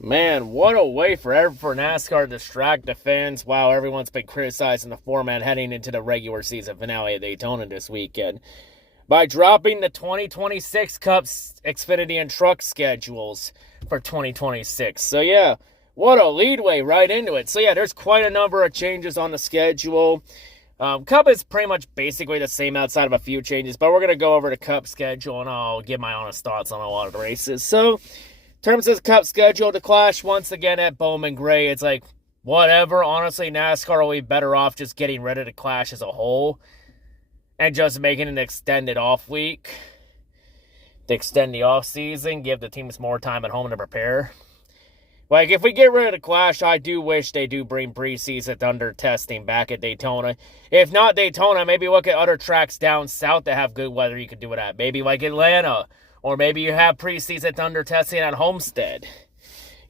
Man, what a way for NASCAR to distract the fans. Wow, everyone's been criticizing the format heading into the regular season finale at Daytona this weekend by dropping the 2026 Cup's Xfinity and truck schedules for 2026. So yeah, what a leadway right into it. So yeah, there's quite a number of changes on the schedule. Cup is pretty much basically the same outside of a few changes, but we're going to go over the Cup schedule and I'll give my honest thoughts on a lot of the races. So, in terms of the Cup schedule, the Clash once again at Bowman Gray, it's like, whatever. Honestly, NASCAR will be better off just getting rid of the Clash as a whole and just making an extended off week to extend the off season, give the teams more time at home to prepare. Like, if we get rid of the Clash, I do wish they do bring preseason Thunder testing back at Daytona. If not Daytona, maybe look at other tracks down south that have good weather you could do it at. Maybe like Atlanta. Or maybe you have preseason Thunder testing at Homestead.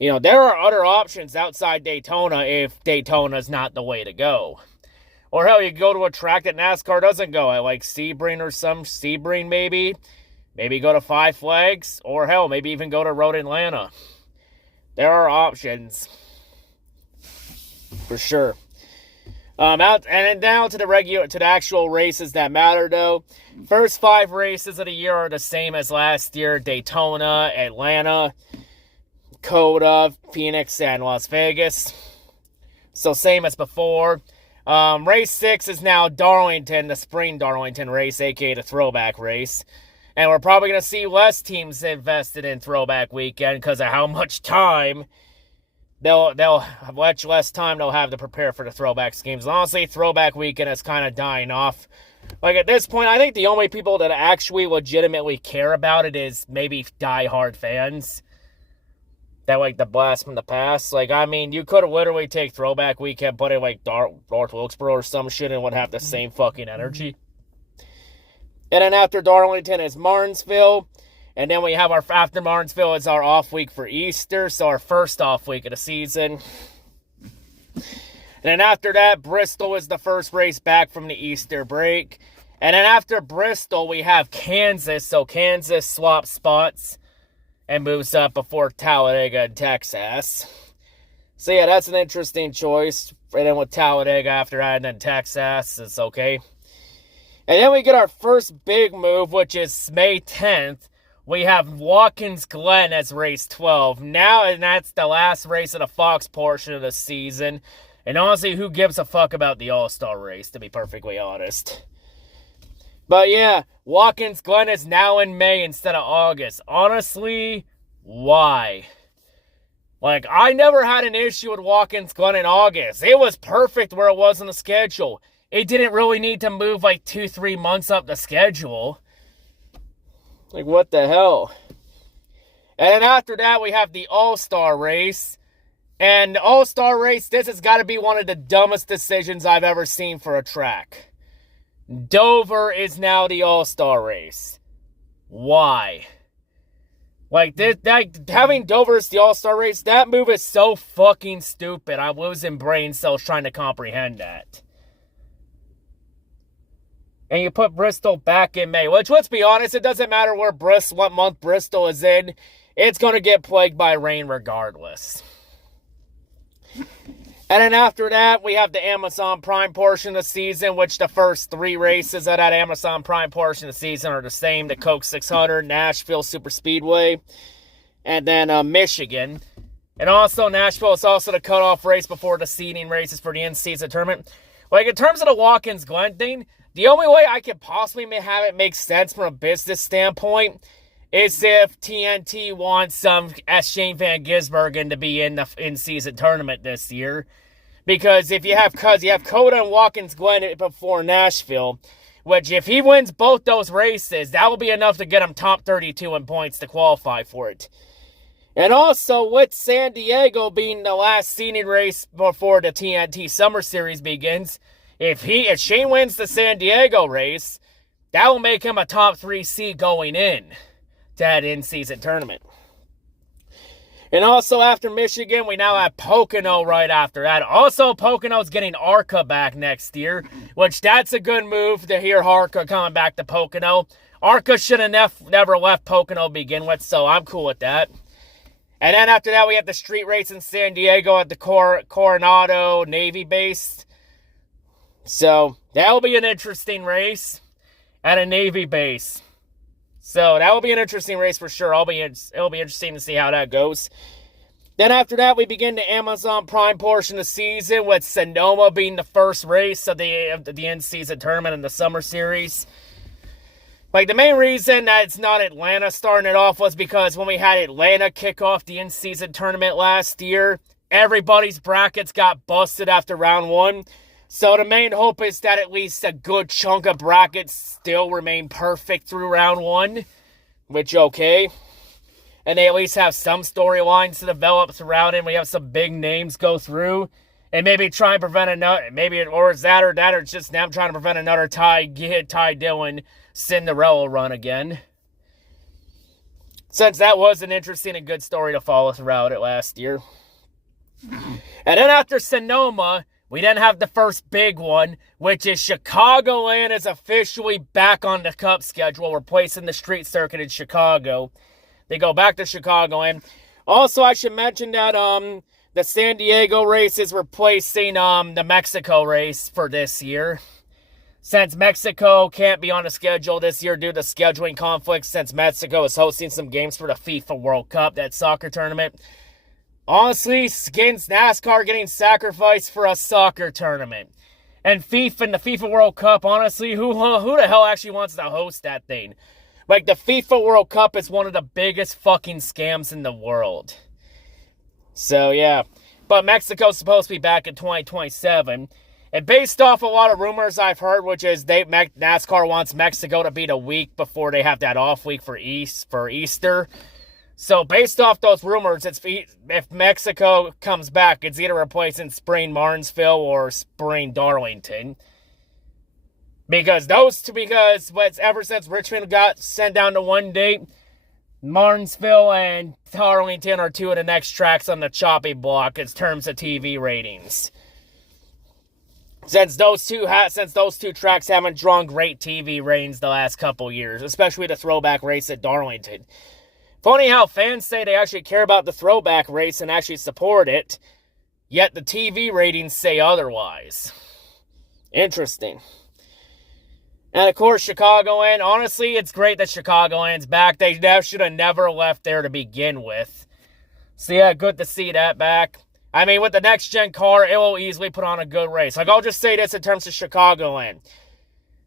You know, there are other options outside Daytona if Daytona's not the way to go. Or hell, you go to a track that NASCAR doesn't go at, like Sebring or Sebring maybe. Maybe go to Five Flags. Or hell, maybe even go to Road Atlanta. There are options. For sure. And then down to the actual races that matter, though. First 5 races of the year are the same as last year: Daytona, Atlanta, Coda, Phoenix, and Las Vegas. So same as before. Race 6 is now Darlington, the Spring Darlington race, aka the Throwback race. And we're probably going to see less teams invested in Throwback Weekend because of how much time they'll have much less time they'll have to prepare for the Throwback schemes. And honestly, Throwback Weekend is kind of dying off. Like, at this point, I think the only people that actually legitimately care about it is maybe diehard fans that like the blast from the past. Like, I mean, you could literally take Throwback Weekend, put it like North Wilkesboro or some shit, and would have the same fucking energy. And then after Darlington is Martinsville. And then we have after Martinsville is our off week for Easter. So our first off week of the season. And then after that, Bristol is the first race back from the Easter break. And then after Bristol, we have Kansas. So Kansas swaps spots and moves up before Talladega and Texas. So yeah, that's an interesting choice. And then with Talladega after that, and then Texas, it's okay. And then we get our first big move, which is May 10th. We have Watkins Glen as race 12. Now, and that's the last race of the Fox portion of the season. And honestly, who gives a fuck about the All-Star race, to be perfectly honest? But yeah, Watkins Glen is now in May instead of August. Honestly, why? Like, I never had an issue with Watkins Glen in August. It was perfect where it was on the schedule. It didn't really need to move like 2-3 months up the schedule. Like, what the hell? And then after that, we have the All-Star race. And the All-Star race, this has got to be one of the dumbest decisions I've ever seen for a track. Dover is now the All-Star race. Why? Like, having Dover as the All-Star race, that move is so fucking stupid. I'm losing brain cells trying to comprehend that. And you put Bristol back in May, which, let's be honest, it doesn't matter what month Bristol is in. It's going to get plagued by rain regardless. And then after that, we have the Amazon Prime portion of the season, which the first 3 races of that Amazon Prime portion of the season are the same: the Coke 600, Nashville Super Speedway, and then Michigan. And also, Nashville is also the cutoff race before the seeding races for the in-season tournament. Like, in terms of the Watkins Glen thing, the only way I could possibly have it make sense from a business standpoint is if TNT wants Shane Van Gisbergen to be in the in-season tournament this year. Because if you have Coda and Watkins Glen before Nashville, which if he wins both those races, that will be enough to get him top 32 in points to qualify for it. And also, with San Diego being the last seeding race before the TNT Summer Series begins, if Shane wins the San Diego race, that will make him a top 3 seed going in to that in-season tournament. And also after Michigan, we now have Pocono right after that. Also, Pocono's getting ARCA back next year, which that's a good move to hear ARCA coming back to Pocono. ARCA should have never left Pocono to begin with, so I'm cool with that. And then after that, we have the street race in San Diego at the Coronado Navy base. So that will be an interesting race at a Navy base. So that will be an interesting race for sure. It'll be interesting to see how that goes. Then after that, we begin the Amazon Prime portion of the season, with Sonoma being the first race of the in-season tournament in the Summer Series. Like, the main reason that it's not Atlanta starting it off was because when we had Atlanta kick off the in-season tournament last year, everybody's brackets got busted after round one. So the main hope is that at least a good chunk of brackets still remain perfect through round one, which okay. And they at least have some storylines to develop throughout it. We have some big names go through. And maybe try and prevent another, or it's just them trying to prevent another Ty Dillon Cinderella run again. Since that was an interesting and good story to follow throughout it last year. And then after Sonoma, we then have the first big one, which is Chicagoland is officially back on the Cup schedule, replacing the street circuit in Chicago. They go back to Chicagoland. Also, I should mention that the San Diego race is replacing the Mexico race for this year. Since Mexico can't be on the schedule this year due to scheduling conflicts, since Mexico is hosting some games for the FIFA World Cup, that soccer tournament. Honestly, NASCAR getting sacrificed for a soccer tournament. And the FIFA World Cup, honestly, who the hell actually wants to host that thing? Like, the FIFA World Cup is one of the biggest fucking scams in the world. So, yeah. But Mexico's supposed to be back in 2027. And based off a lot of rumors I've heard, which is NASCAR wants Mexico to be the week before they have that off week for Easter. So, based off those rumors, if Mexico comes back, it's either replacing Spring Martinsville or Spring Darlington. Because ever since Richmond got sent down to one date, Martinsville and Darlington are two of the next tracks on the choppy block in terms of TV ratings. Since those two tracks haven't drawn great TV ratings the last couple years, especially the throwback race at Darlington. Funny how fans say they actually care about the throwback race and actually support it, yet the TV ratings say otherwise. Interesting. And of course, Chicagoland. Honestly, it's great that Chicagoland's back. They should have never left there to begin with. So yeah, good to see that back. I mean, with the next-gen car, it will easily put on a good race. Like, I'll just say this in terms of Chicagoland.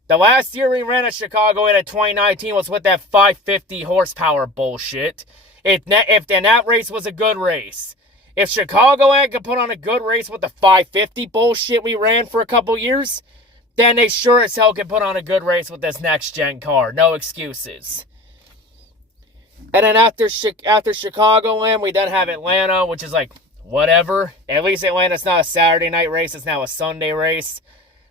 The last year we ran at Chicagoland in 2019 was with that 550 horsepower bullshit. If that race was a good race. If Chicagoland could put on a good race with the 550 bullshit we ran for a couple years, then they sure as hell can put on a good race with this next-gen car. No excuses. And then after Chicagoland, we then have Atlanta, which is like, whatever. At least Atlanta's not a Saturday night race. It's now a Sunday race.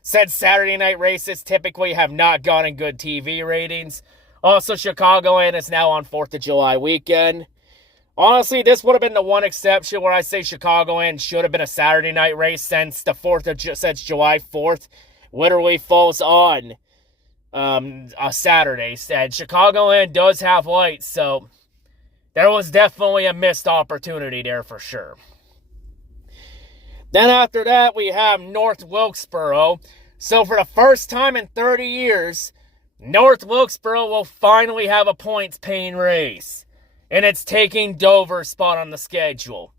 Said Saturday night races typically have not gotten good TV ratings. Also, Chicagoland is now on 4th of July weekend. Honestly, this would have been the one exception where I say Chicagoland should have been a Saturday night race since since July 4th literally falls on a Saturday. And Chicagoland does have lights, so there was definitely a missed opportunity there for sure. Then after that, we have North Wilkesboro. So for the first time in 30 years, North Wilkesboro will finally have a points-paying race. And it's taking Dover's spot on the schedule.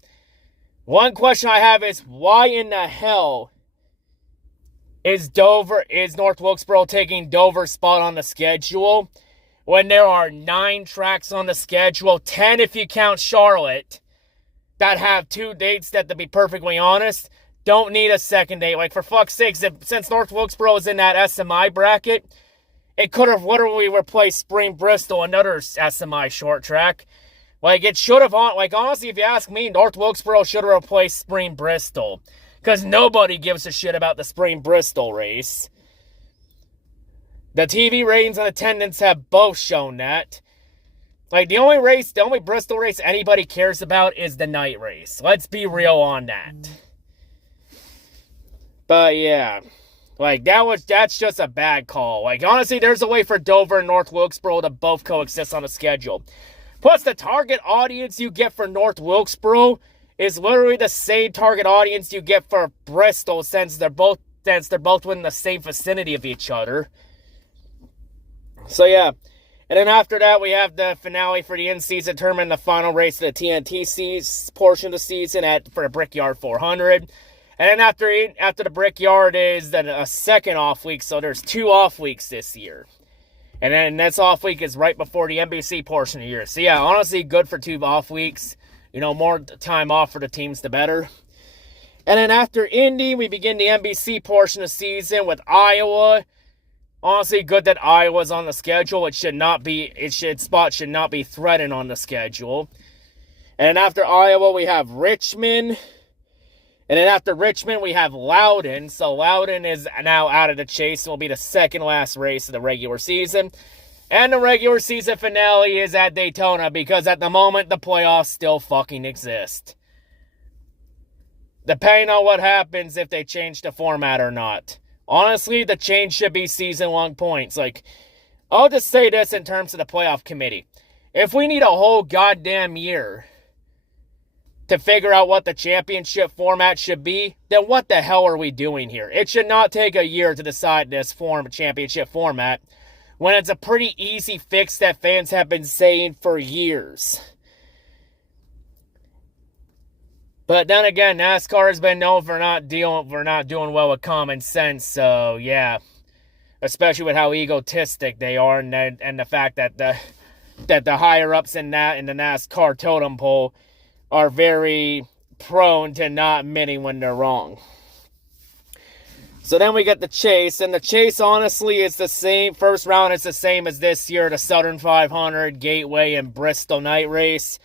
One question I have is, why in the hell is North Wilkesboro taking Dover's spot on the schedule when there are 9 tracks on the schedule, 10 if you count Charlotte, that have 2 dates that, to be perfectly honest, don't need a second date. Like, for fuck's sakes, since North Wilkesboro is in that SMI bracket, it could have literally replaced Spring Bristol, another SMI short track. Like, it should have, like, honestly, if you ask me, North Wilkesboro should have replaced Spring Bristol. Because nobody gives a shit about the Spring Bristol race. The TV ratings and attendance have both shown that. Like, the only Bristol race anybody cares about is the night race. Let's be real on that. But yeah, like, that's just a bad call. Like, honestly, there's a way for Dover and North Wilkesboro to both coexist on a schedule. Plus, the target audience you get for North Wilkesboro is literally the same target audience you get for Bristol, since they're both within the same vicinity of each other. So yeah. And then after that, we have the finale for the in-season tournament, the final race of the TNT portion of the season for the Brickyard 400. And then after the Brickyard is then a second off week, so there's 2 off weeks this year. And then this off week is right before the NBC portion of the year. So yeah, honestly, good for 2 off weeks. You know, more time off for the teams, the better. And then after Indy, we begin the NBC portion of the season with Iowa. Honestly, good that Iowa's on the schedule. Spot should not be threatened on the schedule. And then after Iowa, we have Richmond. And then after Richmond, we have Loudon. So Loudon is now out of the chase and will be the second last race of the regular season. And the regular season finale is at Daytona, because at the moment, the playoffs still fucking exist. Depending on what happens if they change the format or not. Honestly, the change should be season-long points. Like, I'll just say this in terms of the playoff committee. If we need a whole goddamn year to figure out what the championship format should be, then what the hell are we doing here? It should not take a year to decide this championship format, when it's a pretty easy fix that fans have been saying for years. But then again, NASCAR has been known for not doing well with common sense. So yeah, especially with how egotistic they are, and the fact that the higher ups in the NASCAR totem pole are very prone to not admitting when they're wrong. So then we get the Chase, and the Chase honestly is the same. First round is the same as this year, the Southern 500, Gateway, and Bristol night race.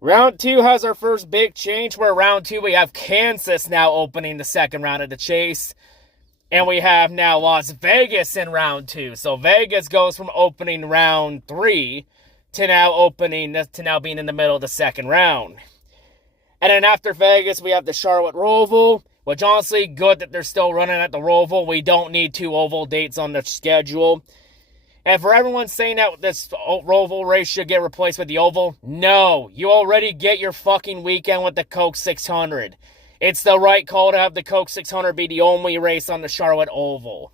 Round 2 has our first big change, where round 2 we have Kansas now opening the second round of the Chase. And we have now Las Vegas in round 2. So Vegas goes from opening round 3 to now being in the middle of the second round. And then after Vegas, we have the Charlotte Roval, which honestly, good that they're still running at the Roval. We don't need 2 oval dates on the schedule. And for everyone saying that this Roval race should get replaced with the Oval, no. You already get your fucking weekend with the Coke 600. It's the right call to have the Coke 600 be the only race on the Charlotte Oval.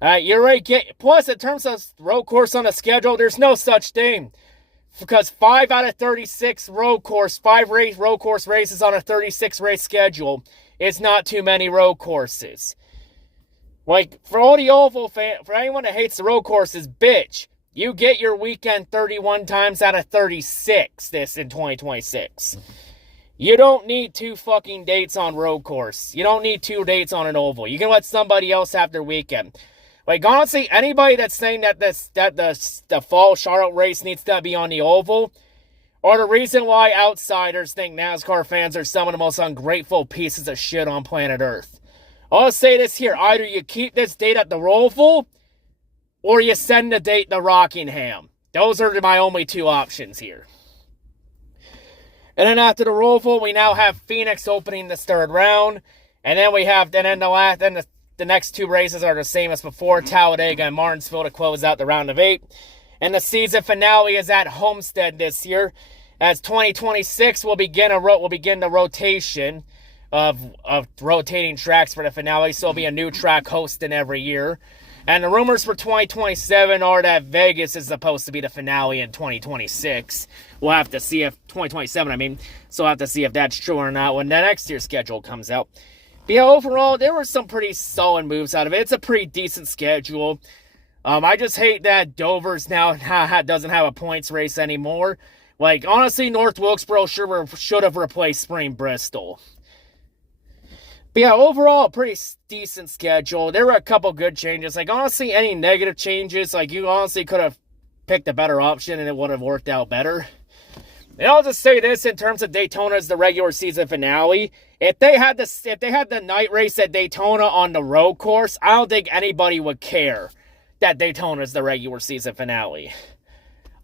You already get... Plus, in terms of road course on the schedule, there's no such thing. Because 5 out of 36 road course races on a 36-race schedule is not too many road courses. Like, for all the Oval for anyone that hates the road courses, bitch, you get your weekend 31 times out of 36 this in 2026. You don't need 2 fucking dates on road course. You don't need 2 dates on an Oval. You can let somebody else have their weekend. Like, honestly, anybody that's saying that the fall Charlotte race needs to be on the Oval, or the reason why outsiders think NASCAR fans are some of the most ungrateful pieces of shit on planet Earth. I'll say this here. Either you keep this date at the Roval, or you send the date to Rockingham. Those are my only 2 options here. And then after the Roval, we now have Phoenix opening this 3rd round. And then we have, the next 2 races are the same as before, Talladega and Martinsville to close out the round of 8. And the season finale is at Homestead this year, as 2026 will begin the rotation of rotating tracks for the finale, so it'll be a new track hosting every year. And the rumors for 2027 are that Vegas is supposed to be the finale in 2026. We'll have to see if 2027, so we'll have to see if that's true or not when the next year's schedule comes out. But yeah, overall, there were some pretty solid moves out of it. It's a pretty decent schedule. I just hate that Dover's now doesn't have a points race anymore. Like, honestly, North Wilkesboro should have replaced Spring Bristol. But yeah, overall, a pretty decent schedule. There were a couple good changes. Like, honestly, any negative changes, like, you honestly could have picked a better option and it would have worked out better. And I'll just say this in terms of Daytona as the regular season finale. If they had the night race at Daytona on the road course, I don't think anybody would care that Daytona is the regular season finale.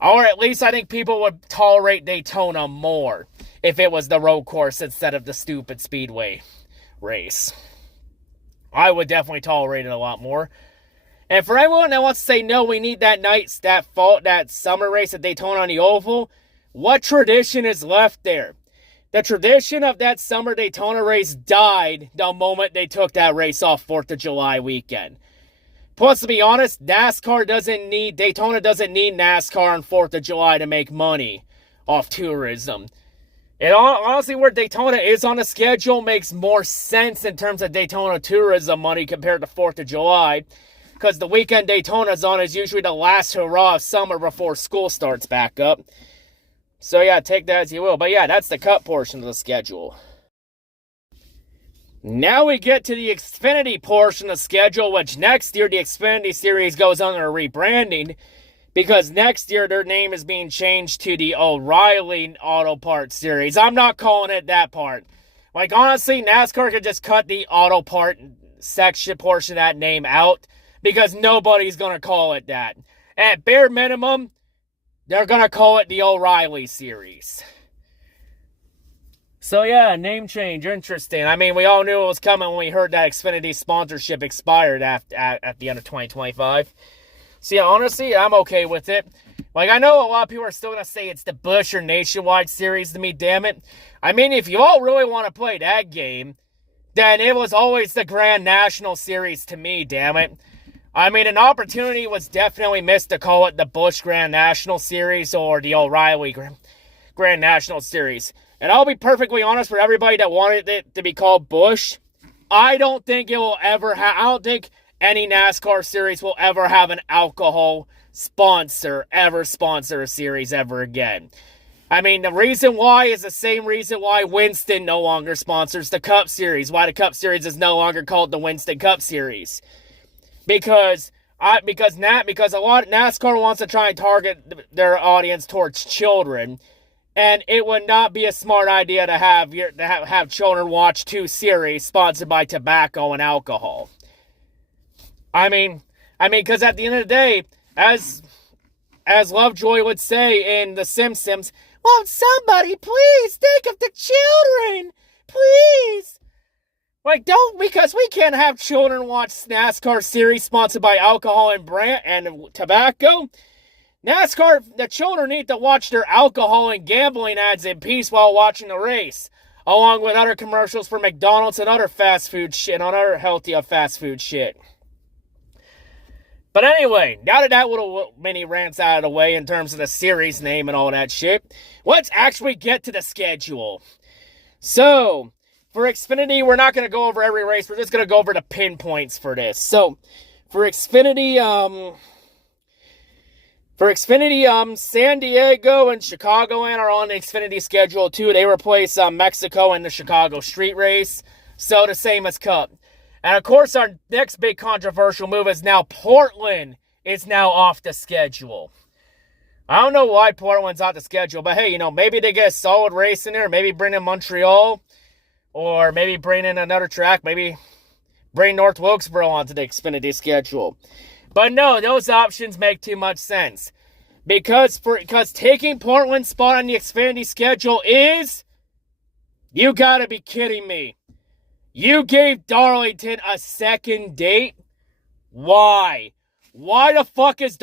Or at least I think people would tolerate Daytona more if it was the road course instead of the stupid speedway race. I would definitely tolerate it a lot more. And for everyone that wants to say, no, we need that summer race at Daytona on the Oval, What tradition is left there? The tradition of that summer Daytona race died the moment they took that race off 4th of July weekend. Plus, to be honest, Daytona doesn't need NASCAR on 4th of July to make money off tourism. And honestly, where Daytona is on the schedule makes more sense in terms of Daytona tourism money compared to 4th of July, because the weekend Daytona's on is usually the last hurrah of summer before school starts back up. So yeah, take that as you will. But yeah, that's the Cup portion of the schedule. Now we get to the Xfinity portion of the schedule, which next year the Xfinity Series goes under rebranding, because next year their name is being changed to the O'Reilly Auto Parts Series. I'm not calling it that part. Like, honestly, NASCAR could just cut the auto part section portion of that name out, because nobody's going to call it that. At bare minimum, they're going to call it the O'Reilly Series. So yeah, name change, interesting. I mean, we all knew it was coming when we heard that Xfinity sponsorship expired at the end of 2025. So yeah, honestly, I'm okay with it. Like, I know a lot of people are still going to say it's the Busch or Nationwide Series to me, damn it. I mean, if you all really want to play that game, then it was always the Grand National Series to me, damn it. I mean, an opportunity was definitely missed to call it the Busch Grand National Series or the O'Reilly Grand National Series. And I'll be perfectly honest, for everybody that wanted it to be called Busch, I don't think it will ever I don't think any NASCAR series will ever have an alcohol sponsor a series ever again. I mean, the reason why is the same reason why Winston no longer sponsors the Cup Series. Why the Cup Series is no longer called the Winston Cup Series. Because a lot of NASCAR wants to try and target their audience towards children, and it would not be a smart idea to have children watch two series sponsored by tobacco and alcohol. I mean, because at the end of the day, as Lovejoy would say in The Simpsons, won't somebody please think of the children, please? Like, because we can't have children watch NASCAR series sponsored by alcohol and tobacco. NASCAR, the children need to watch their alcohol and gambling ads in peace while watching the race, along with other commercials for McDonald's and other fast food shit, and other healthy fast food shit. But anyway, now that little mini rant's out of the way in terms of the series name and all that shit, let's actually get to the schedule. So, for Xfinity, we're not going to go over every race. We're just going to go over the pinpoints for this. So, for Xfinity, San Diego and Chicagoland are on the Xfinity schedule too. They replace Mexico in the Chicago street race. So, the same as Cup. And of course, our next big controversial move is now Portland is now off the schedule. I don't know why Portland's off the schedule, but hey, maybe they get a solid race in there. Maybe bring in Montreal, or maybe bring in another track. Maybe bring North Wilkesboro onto the Xfinity schedule. But no, those options make too much sense. Because taking Portland's spot on the Xfinity schedule is, you gotta be kidding me. You gave Darlington a second date? Why? Why the fuck is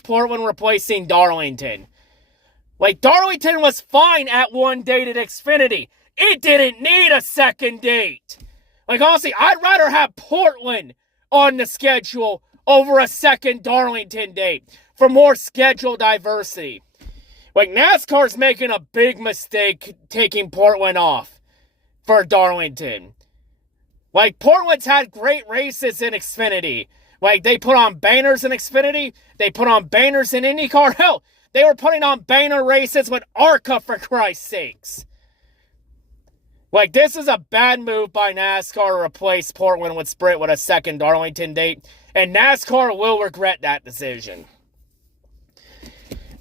Portland replacing Darlington? Like, Darlington was fine at one date at Xfinity. It didn't need a second date. Like, honestly, I'd rather have Portland on the schedule over a second Darlington date for more schedule diversity. Like, NASCAR's making a big mistake taking Portland off for Darlington. Like, Portland's had great races in Xfinity. Like, they put on bangers in Xfinity. They put on bangers in IndyCar. Hell, they were putting on banger races with ARCA, for Christ's sakes. Like, this is a bad move by NASCAR to replace Portland with Sprint with a second Darlington date. And NASCAR will regret that decision.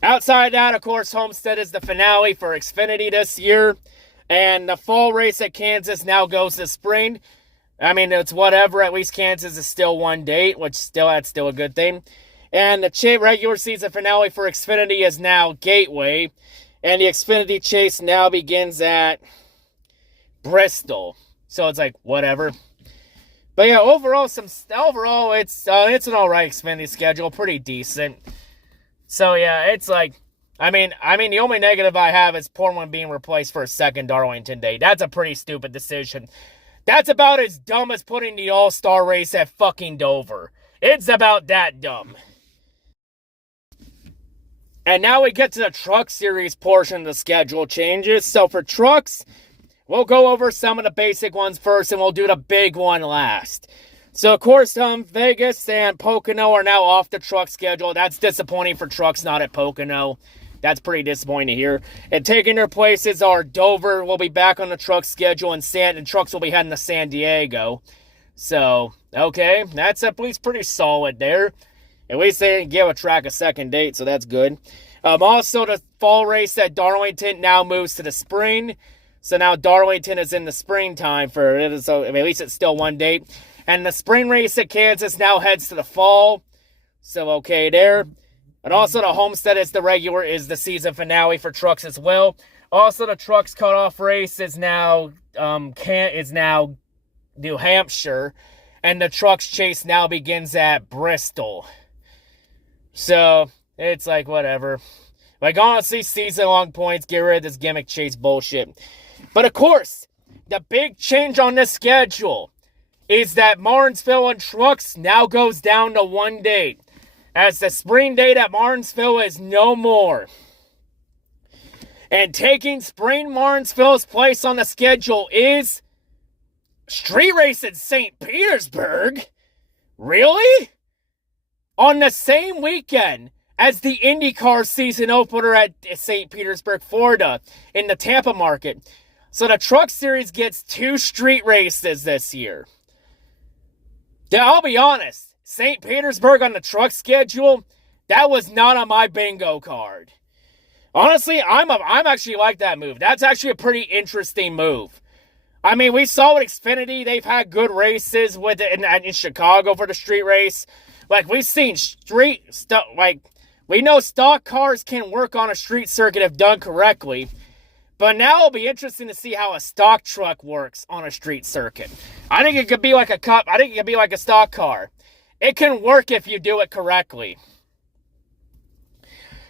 Outside that, of course, Homestead is the finale for Xfinity this year. And the fall race at Kansas now goes to spring. I mean, it's whatever. At least Kansas is still one date, that's still a good thing. And the regular season finale for Xfinity is now Gateway. And the Xfinity Chase now begins at Bristol. So it's like, whatever. But yeah, overall, it's an alright Xfinity schedule. Pretty decent. So yeah, it's like, I mean, the only negative I have is Portland being replaced for a second Darlington day. That's a pretty stupid decision. That's about as dumb as putting the All-Star race at fucking Dover. It's about that dumb. And now we get to the Truck Series portion of the schedule changes. So for trucks, we'll go over some of the basic ones first, and we'll do the big one last. So, of course, Vegas and Pocono are now off the truck schedule. That's disappointing for trucks not at Pocono. That's pretty disappointing to hear. And taking their places are Dover will be back on the truck schedule, and trucks will be heading to San Diego. So, okay, that's at least pretty solid there. At least they didn't give a track a second date, so that's good. Also, the fall race at Darlington now moves to the spring. So now Darlington is in the springtime for it. So at least it's still one date. And the spring race at Kansas now heads to the fall. So okay there. And also the Homestead is the season finale for trucks as well. Also the trucks cutoff race is now New Hampshire. And the trucks chase now begins at Bristol. So it's like whatever. Like honestly, season-long points, get rid of this gimmick chase bullshit. But of course, the big change on this schedule is that Martinsville and trucks now goes down to one date, as the spring date at Martinsville is no more. And taking spring Martinsville's place on the schedule is street race in St. Petersburg. Really? On the same weekend as the IndyCar season opener at St. Petersburg, Florida, in the Tampa market. So the Truck Series gets 2 street races this year. Yeah, I'll be honest. St. Petersburg on the truck schedule, that was not on my bingo card. Honestly, I'm actually like that move. That's actually a pretty interesting move. I mean, we saw with Xfinity, they've had good races with it in Chicago for the street race. Like, we've seen we know stock cars can work on a street circuit if done correctly. But now it'll be interesting to see how a stock truck works on a street circuit. I think it could be like a stock car. It can work if you do it correctly.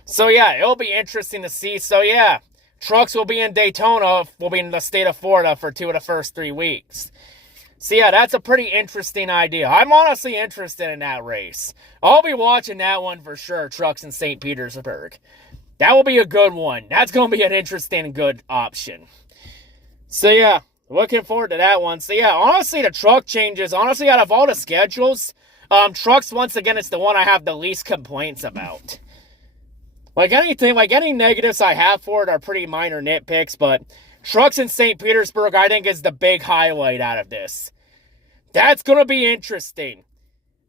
So yeah, it'll be interesting to see. So yeah, trucks will be in Daytona, will be in the state of Florida for 2 of the first 3 weeks. So yeah, that's a pretty interesting idea. I'm honestly interested in that race. I'll be watching that one for sure, trucks in St. Petersburg. That will be a good one. That's going to be an interesting, good option. So yeah, looking forward to that one. So yeah, honestly, the truck changes, honestly, out of all the schedules, trucks, once again, it's the one I have the least complaints about. Any negatives I have for it are pretty minor nitpicks, but trucks in St. Petersburg, I think, is the big highlight out of this. That's going to be interesting.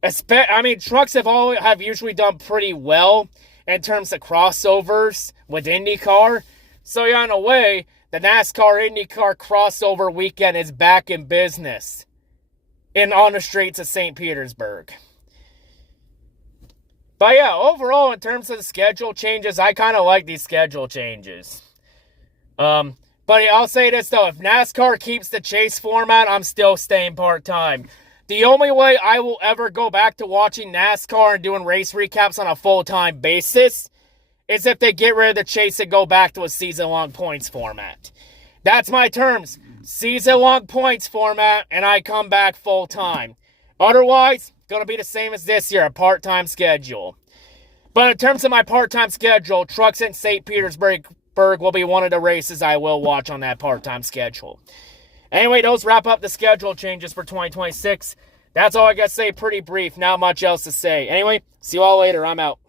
Trucks have usually done pretty well in terms of crossovers with IndyCar. So yeah, in a way, the NASCAR IndyCar crossover weekend is back in business on the streets of St. Petersburg. But yeah, overall, in terms of the schedule changes, I kind of like these schedule changes. But I'll say this, though. If NASCAR keeps the chase format, I'm still staying part-time. The only way I will ever go back to watching NASCAR and doing race recaps on a full-time basis is if they get rid of the chase and go back to a season-long points format. That's my terms. Season-long points format, and I come back full-time. Otherwise, going to be the same as this year, a part-time schedule. But in terms of my part-time schedule, trucks in St. Petersburg will be one of the races I will watch on that part-time schedule. Anyway, those wrap up the schedule changes for 2026. That's all I got to say, pretty brief, not much else to say. Anyway, see you all later, I'm out.